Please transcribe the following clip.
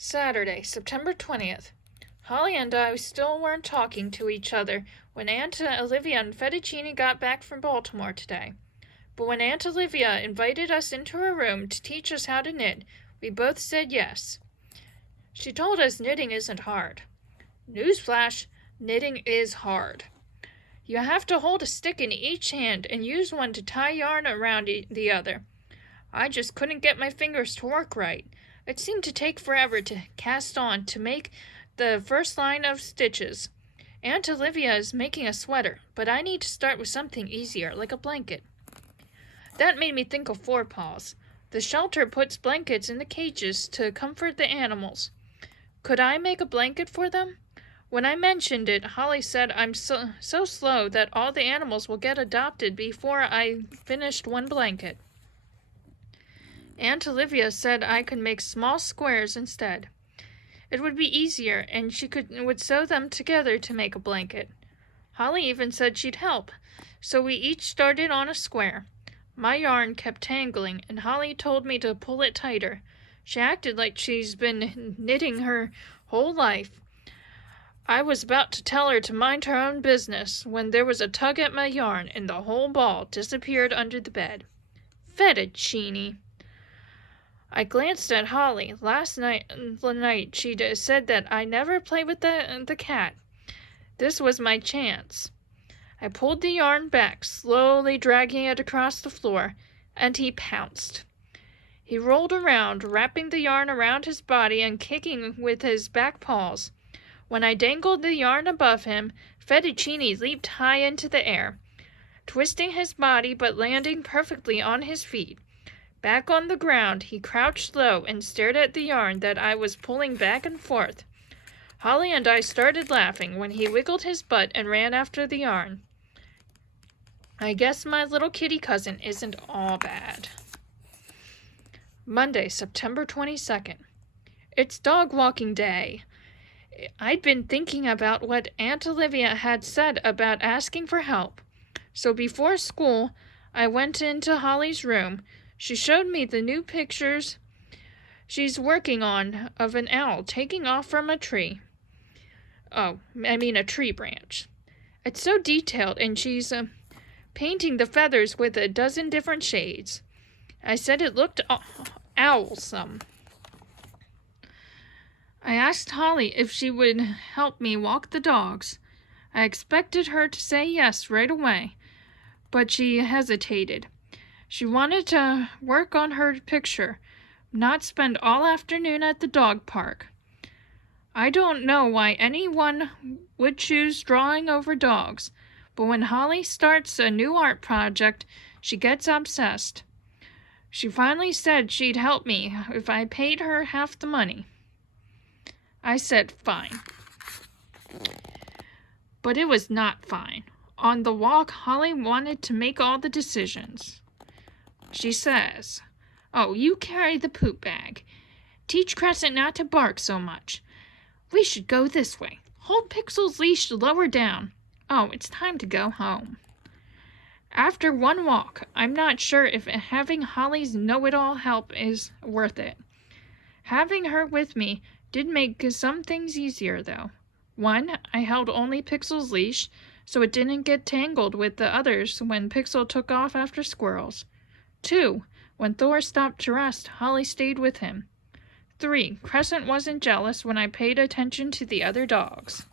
Saturday, September 20th. Holly and I still weren't talking to each other when Aunt Olivia and Fettuccine got back from Baltimore today. But when Aunt Olivia invited us into her room to teach us how to knit, we both said yes. She told us knitting isn't hard. Newsflash, knitting is hard. You have to hold a stick in each hand and use one to tie yarn around the other. I just couldn't get my fingers to work right. It seemed to take forever to cast on to make the first line of stitches. Aunt Olivia is making a sweater, but I need to start with something easier, like a blanket. That made me think of Fourpaws. The shelter puts blankets in the cages to comfort the animals. Could I make a blanket for them? When I mentioned it, Holly said I'm so slow that all the animals will get adopted before I finished one blanket. Aunt Olivia said I could make small squares instead. It would be easier, and she would sew them together to make a blanket. Holly even said she'd help, so we each started on a square. My yarn kept tangling, and Holly told me to pull it tighter. She acted like she's been knitting her whole life. I was about to tell her to mind her own business when there was a tug at my yarn, and the whole ball disappeared under the bed. Fettuccine! I glanced at Holly. Last night she said that I never play with the cat. This was my chance. I pulled the yarn back, slowly dragging it across the floor, and he pounced. He rolled around, wrapping the yarn around his body and kicking with his back paws. When I dangled the yarn above him, Fettuccine leaped high into the air, twisting his body but landing perfectly on his feet. Back on the ground, he crouched low and stared at the yarn that I was pulling back and forth. Holly and I started laughing when he wiggled his butt and ran after the yarn. I guess my little kitty cousin isn't all bad. Monday, September 22nd. It's dog walking day. I'd been thinking about what Aunt Olivia had said about asking for help. So before school, I went into Holly's room. She showed me the new pictures she's working on of an owl taking off from a tree. A tree branch. It's so detailed, and she's painting the feathers with a dozen different shades. I said it looked owlsome. I asked Holly if she would help me walk the dogs. I expected her to say yes right away, but she hesitated. She wanted to work on her picture, not spend all afternoon at the dog park. I don't know why anyone would choose drawing over dogs, but when Holly starts a new art project, she gets obsessed. She finally said she'd help me if I paid her half the money. I said fine. But it was not fine. On the walk, Holly wanted to make all the decisions. She says, "Oh, you carry the poop bag. Teach Crescent not to bark so much. We should go this way. Hold Pixel's leash lower down. Oh, it's time to go home." After one walk, I'm not sure if having Holly's know-it-all help is worth it. Having her with me did make some things easier, though. One, I held only Pixel's leash, so it didn't get tangled with the others when Pixel took off after squirrels. 2, when Thor stopped to rest, Holly stayed with him. 3, Crescent wasn't jealous when I paid attention to the other dogs.